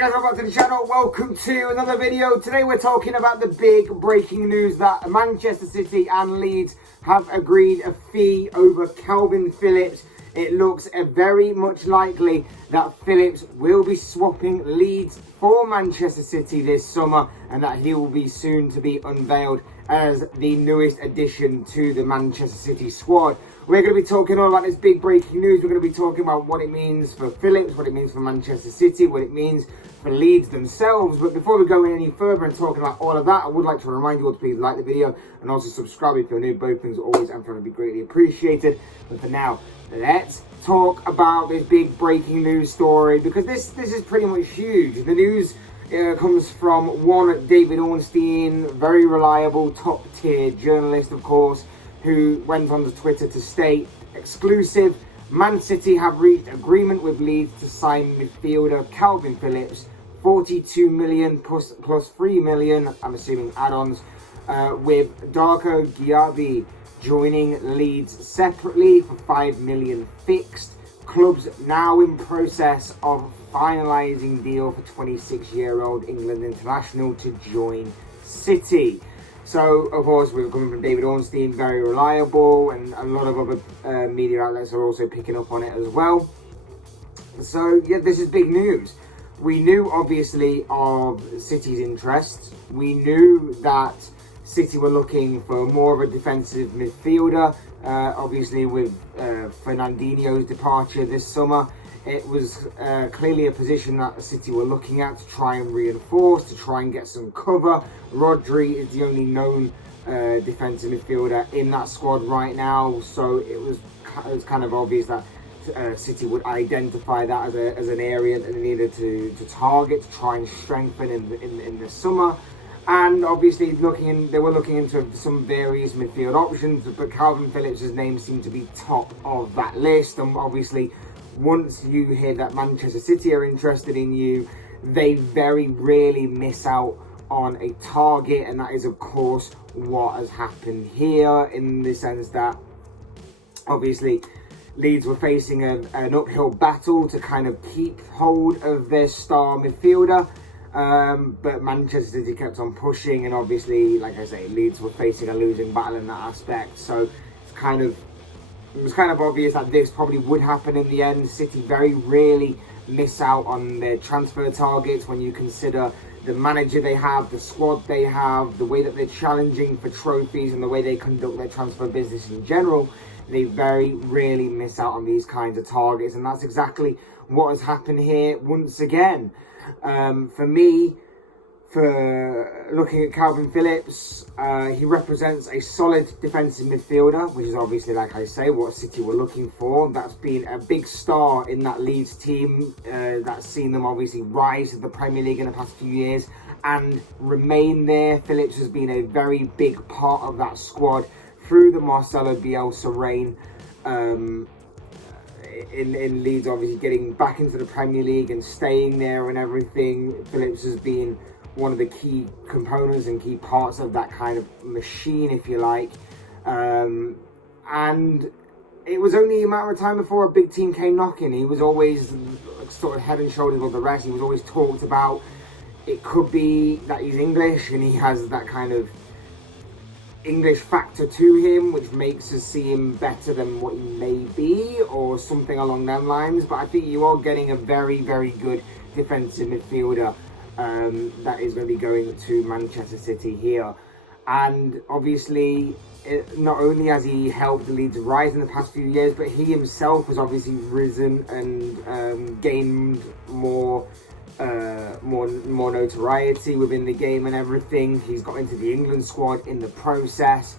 guys, welcome back to the channel. Welcome to another video. Today we're talking about the big breaking news that Manchester City and Leeds have agreed a fee over Kalvin Phillips. It looks very much likely that Phillips will be swapping Leeds for Manchester City this summer, and that he will be soon to be unveiled as the newest addition to the Manchester City squad. We're going to be talking all about this big breaking news. We're going to be talking about what it means for Phillips, what it means for Manchester City, what it means for Leeds themselves. But before we go any further and talking about all of that, I would like to remind you all to please like the video and also subscribe if you're new. Both things always and forever be greatly appreciated. But for now, let's talk about this big breaking news story, because this is pretty much huge. The news comes from one David Ornstein, very reliable, top tier journalist, of course, who went on to Twitter to state, exclusive, Man City have reached agreement with Leeds to sign midfielder Kalvin Phillips, 42 million plus 3 million, I'm assuming add-ons, with Darko Gyabi joining Leeds separately for 5 million fixed. Clubs now in process of finalising deal for 26-year-old England international to join City. So, of course, we're coming from David Ornstein, very reliable, and a lot of other media outlets are also picking up on it as well. So, yeah, this is big news. We knew, obviously, of City's interests. We knew that City were looking for more of a defensive midfielder. Obviously, with Fernandinho's departure this summer, it was clearly a position that City were looking at to try and reinforce, to try and get some cover. Rodri is the only known defensive midfielder in that squad right now, so it was kind of obvious that City would identify that as an area that they needed to target, to try and strengthen in the summer. And obviously they were looking into some various midfield options, but Kalvin Phillips' name seemed to be top of that list. And obviously, once you hear that Manchester City are interested in you, they very rarely miss out on a target, and that is of course what has happened here, in the sense that obviously Leeds were facing an uphill battle to kind of keep hold of their star midfielder. But Manchester City kept on pushing, and obviously, like I say, Leeds were facing a losing battle in that aspect. So it was kind of obvious that this probably would happen in the end. City very rarely miss out on their transfer targets when you consider the manager they have, the squad they have, the way that they're challenging for trophies, and the way they conduct their transfer business in general. They very rarely miss out on these kinds of targets, and that's exactly what has happened here once again. For me, for looking at Kalvin Phillips, he represents a solid defensive midfielder, which is obviously, like I say, what City were looking for. That's been a big star in that Leeds team, that's seen them obviously rise to the Premier League in the past few years and remain there. Phillips has been a very big part of that squad through the Marcelo Bielsa reign. In Leeds, obviously getting back into the Premier League and staying there and everything. Phillips has been one of the key components and key parts of that kind of machine, if you like. And it was only a matter of time before a big team came knocking. He was always sort of head and shoulders above the rest. He was always talked about. It could be that he's English and he has that kind of English factor to him, which makes us see him better than what he may be, or something along them lines. But I think you are getting a very, very good defensive midfielder that is going to be going to Manchester City here. And obviously, not only has he helped Leeds rise in the past few years, but he himself has obviously risen and gained more notoriety within the game and everything. He's got into the England squad in the process.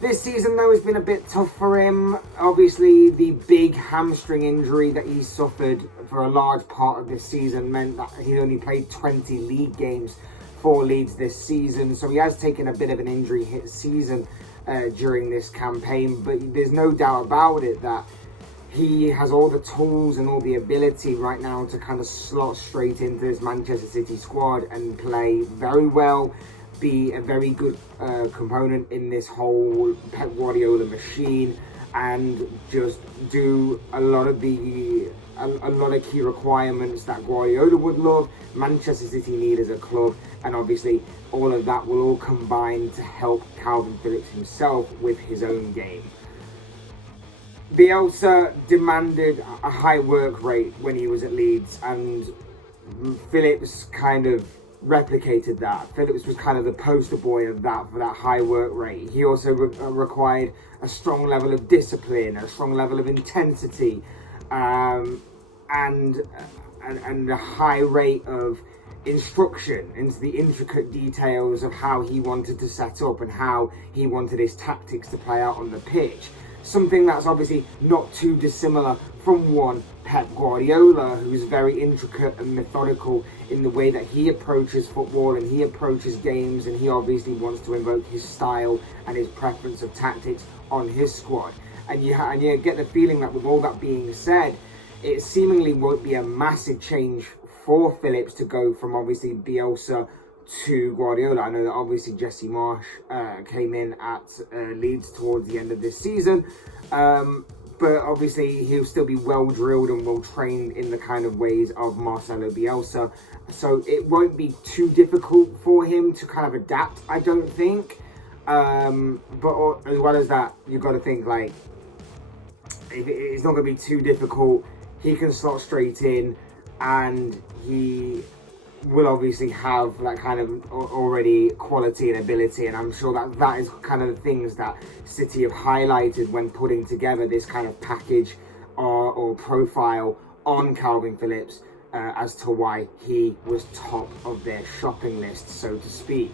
This season, though, has been a bit tough for him. Obviously, the big hamstring injury that he suffered for a large part of this season meant that he only played 20 league games for Leeds this season. So he has taken a bit of an injury hit season during this campaign. But there's no doubt about it that he has all the tools and all the ability right now to kind of slot straight into this Manchester City squad and play very well, be a very good component in this whole Pep Guardiola machine, and just do a lot of the a lot of key requirements that Guardiola would love, Manchester City need as a club, and obviously all of that will all combine to help Kalvin Phillips himself with his own game. Bielsa demanded a high work rate when he was at Leeds, and Phillips kind of replicated that. Phillips was kind of the poster boy of that, for that high work rate. He also required a strong level of discipline, a strong level of intensity, and a high rate of instruction into the intricate details of how he wanted to set up and how he wanted his tactics to play out on the pitch. Something that's obviously not too dissimilar from one Pep Guardiola, who's very intricate and methodical in the way that he approaches football and he approaches games, and he obviously wants to invoke his style and his preference of tactics on his squad. And you get the feeling that with all that being said, it seemingly won't be a massive change for Phillips to go from obviously Bielsa to Guardiola. I know that obviously Jesse Marsch came in at Leeds towards the end of this season, but obviously he'll still be well drilled and well trained in the kind of ways of Marcelo Bielsa, so it won't be too difficult for him to kind of adapt, I don't think. But as well as that, you've got to think, like, it's not going to be too difficult. He can slot straight in, and he will obviously have that kind of already quality and ability, and I'm sure that that is kind of the things that City have highlighted when putting together this kind of package or profile on Kalvin Phillips, as to why he was top of their shopping list, so to speak.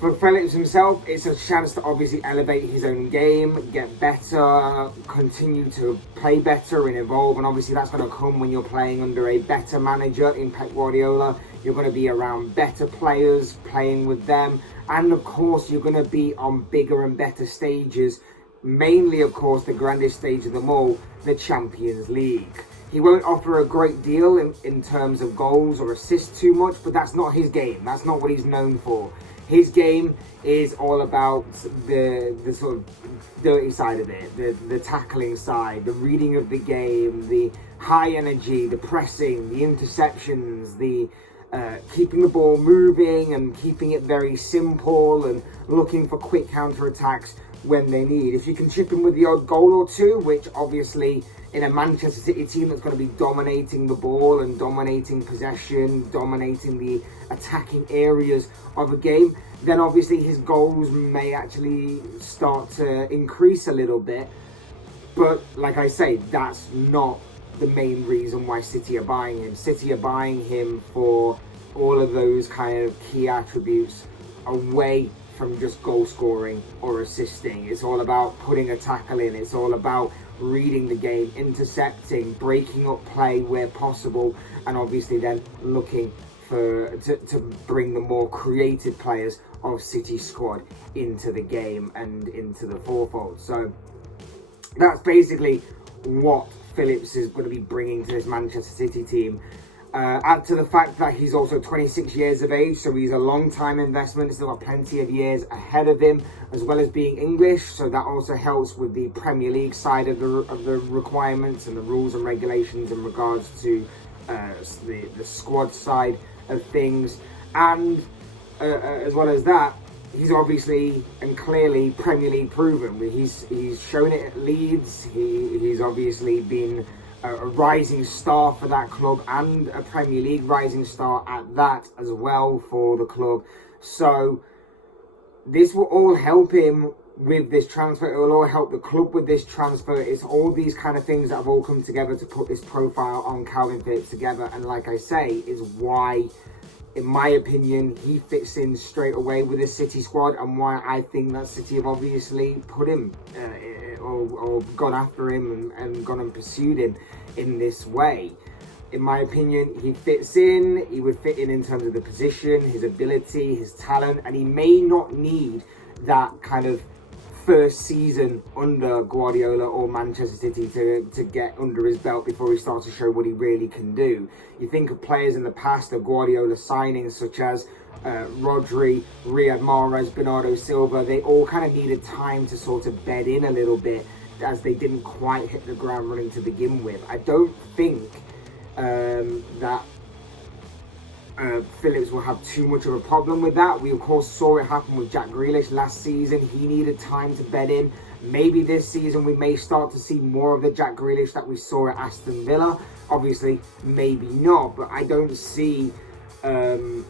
For Phillips himself, it's a chance to obviously elevate his own game, get better, continue to play better and evolve, and obviously that's going to come when you're playing under a better manager in Pep Guardiola. You're going to be around better players, playing with them, and of course you're going to be on bigger and better stages, mainly of course the grandest stage of them all, the Champions League. He won't offer a great deal in terms of goals or assists too much, but that's not his game. That's not what he's known for. His game is all about the sort of dirty side of it, the tackling side, the reading of the game, the high energy, the pressing, the interceptions, the keeping the ball moving and keeping it very simple and looking for quick counter-attacks when they need. If you can chip in with the odd goal or two, which obviously in a Manchester City team that's going to be dominating the ball and dominating possession, dominating the attacking areas of a game, then obviously his goals may actually start to increase a little bit. But like I say, that's not the main reason why City are buying him. City are buying him for all of those kind of key attributes away from just goal scoring or assisting. It's all about putting a tackle in. It's all about reading the game, intercepting, breaking up play where possible, and obviously then looking to bring the more creative players of City's squad into the game and into the forefold. So that's basically what Phillips is going to be bringing to this Manchester City team. Add to the fact that he's also 26 years of age, so he's a long-time investment. Still got plenty of years ahead of him, as well as being English, so that also helps with the Premier League side of the requirements and the rules and regulations in regards to the squad side of things. And as well as that, he's obviously and clearly Premier League proven. He's shown it at Leeds. He's obviously been a rising star for that club, and a Premier League rising star at that as well for the club. So this will all help him with this transfer. It will all help the club with this transfer. It's all these kind of things that have all come together to put this profile on Kalvin Phillips together, and like I say, is why, in my opinion, he fits in straight away with the City squad, and why I think that City have obviously put him or gone after him and gone and pursued him in this way. In my opinion, he fits in. He would fit in terms of the position, his ability, his talent, and he may not need that kind of first season under Guardiola or Manchester City to get under his belt before he starts to show what he really can do. You think of players in the past of Guardiola signings such as Rodri, Riyad Mahrez, Bernardo Silva. They all kind of needed time to sort of bed in a little bit as they didn't quite hit the ground running to begin with. I don't think that Phillips will have too much of a problem with that. We of course saw it happen with Jack Grealish last season. He needed time to bed in. Maybe this season we may start to see more of the Jack Grealish that we saw at Aston Villa. Obviously, maybe not, but I don't see too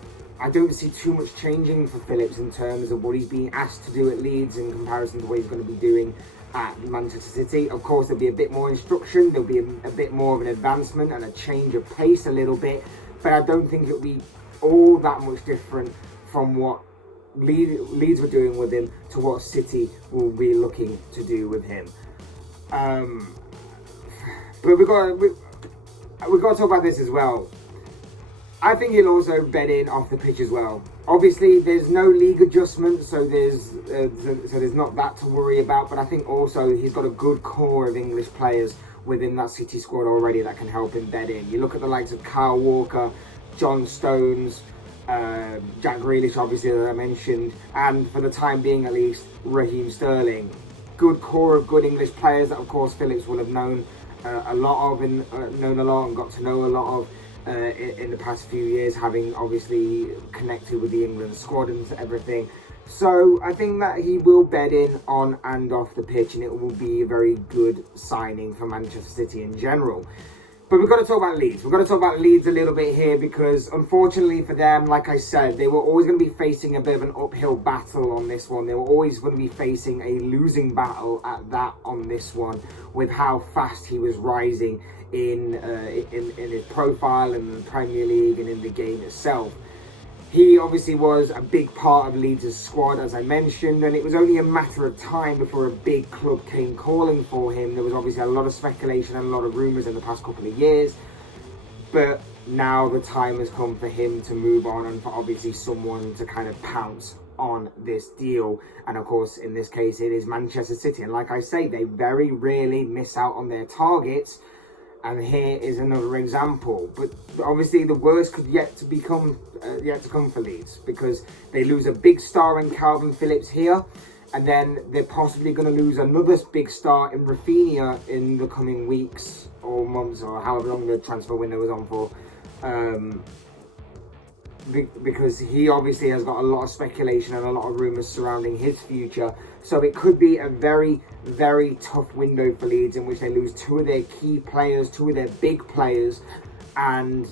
much changing for Phillips in terms of what he's being asked to do at Leeds in comparison to what he's going to be doing at Manchester City. Of course, there'll be a bit more instruction, there'll be a bit more of an advancement and a change of pace a little bit, but I don't think it'll be all that much different from what Leeds were doing with him to what City will be looking to do with him. But we've got to talk about this as well. I think he'll also bed in off the pitch as well. Obviously, there's no league adjustment, so there's not that to worry about. But I think also he's got a good core of English players within that City squad already that can help him bed in. You look at the likes of Kyle Walker, John Stones, Jack Grealish, obviously, that I mentioned, and for the time being at least, Raheem Sterling. Good core of good English players that, of course, Phillips will have known a lot of and got to know a lot of in the past few years, having obviously connected with the England squad and everything. So I think that he will bed in on and off the pitch, and it will be a very good signing for Manchester City in general. But we've got to talk about Leeds. We've got to talk about Leeds a little bit here because, unfortunately for them, like I said, they were always going to be facing a bit of an uphill battle on this one. They were always going to be facing a losing battle at that on this one, with how fast he was rising in his profile in the Premier League and in the game itself. He obviously was a big part of Leeds' squad, as I mentioned, and it was only a matter of time before a big club came calling for him. There was obviously a lot of speculation and a lot of rumours in the past couple of years, but now the time has come for him to move on and for obviously someone to kind of pounce on this deal. And of course, in this case, it is Manchester City. And like I say, they very rarely miss out on their targets. And here is another example. But obviously, the worst could yet to come for Leeds, because they lose a big star in Kalvin Phillips here, and then they're possibly going to lose another big star in Rafinha in the coming weeks or months, or however long the transfer window is on for. Because he obviously has got a lot of speculation and a lot of rumours surrounding his future. So it could be a very, very tough window for Leeds, in which they lose two of their key players, two of their big players, and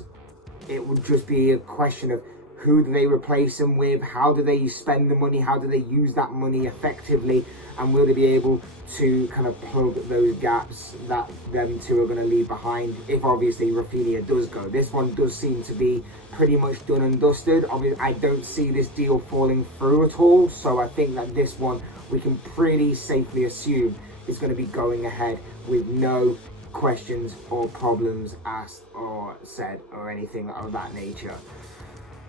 it would just be a question of who do they replace him with, how do they spend the money, how do they use that money effectively, and will they be able to kind of plug those gaps that them two are going to leave behind if obviously Rafinha does go. This one does seem to be pretty much done and dusted. Obviously, I don't see this deal falling through at all, so I think that this one we can pretty safely assume is going to be going ahead with no questions or problems asked or said or anything of that nature.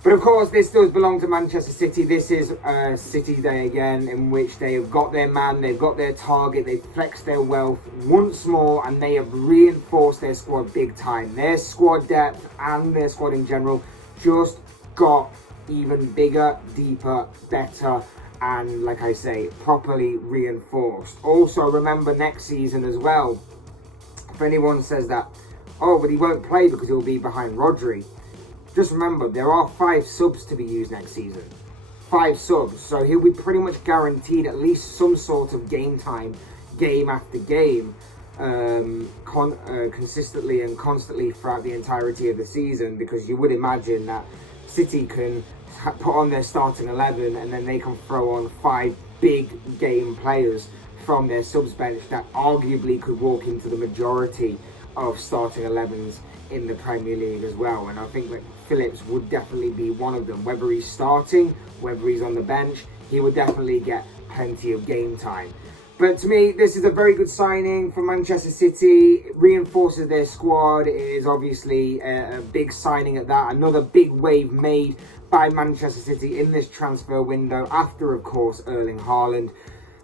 But of course, this does belong to Manchester City. This is City Day again, in which they have got their man, they've got their target, they've flexed their wealth once more, and they have reinforced their squad big time. Their squad depth and their squad in general just got even bigger, deeper, better, and like I say, properly reinforced. Also, remember next season as well, if anyone says that, oh, but he won't play because he'll be behind Rodri. Just remember, there are 5 subs to be used next season. 5 subs. So he'll be pretty much guaranteed at least some sort of game time, game after game, consistently and constantly throughout the entirety of the season, because you would imagine that City can put on their starting 11 and then they can throw on 5 big game players from their subs bench that arguably could walk into the majority of starting 11s in the Premier League as well. And I think that Phillips would definitely be one of them. Whether he's starting, whether he's on the bench, he would definitely get plenty of game time. But to me, this is a very good signing for Manchester City. It reinforces their squad. It is obviously a big signing at that. Another big wave made by Manchester City in this transfer window after, of course, Erling Haaland.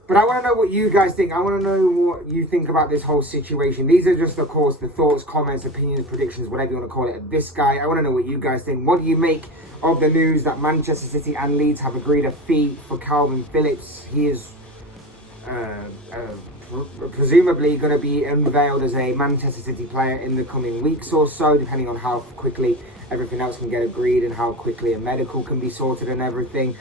But I want to know what you guys think. I want to know what you think about this whole situation. These are just, of course, the thoughts, comments, opinions, predictions, whatever you want to call it, of this guy. I want to know what you guys think. What do you make of the news that Manchester City and Leeds have agreed a fee for Kalvin Phillips? He is presumably going to be unveiled as a Manchester City player in the coming weeks or so, depending on how quickly everything else can get agreed and how quickly a medical can be sorted and everything.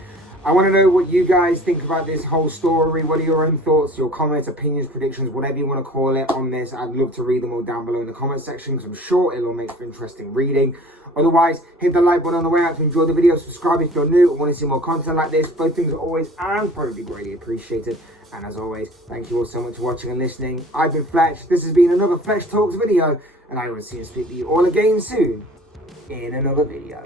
I want to know what you guys think about this whole story. What are your own thoughts, your comments, opinions, predictions, whatever you want to call it on this. I'd love to read them all down below in the comment section, because I'm sure it'll make for interesting reading. Otherwise, hit the like button on the way out to enjoy the video. Subscribe if you're new and want to see more content like this. Both things are always and probably greatly appreciated. And as always, thank you all so much for watching and listening. I've been Fletch. This has been another Fletch Talks video, and I will see you and speak to you all again soon in another video.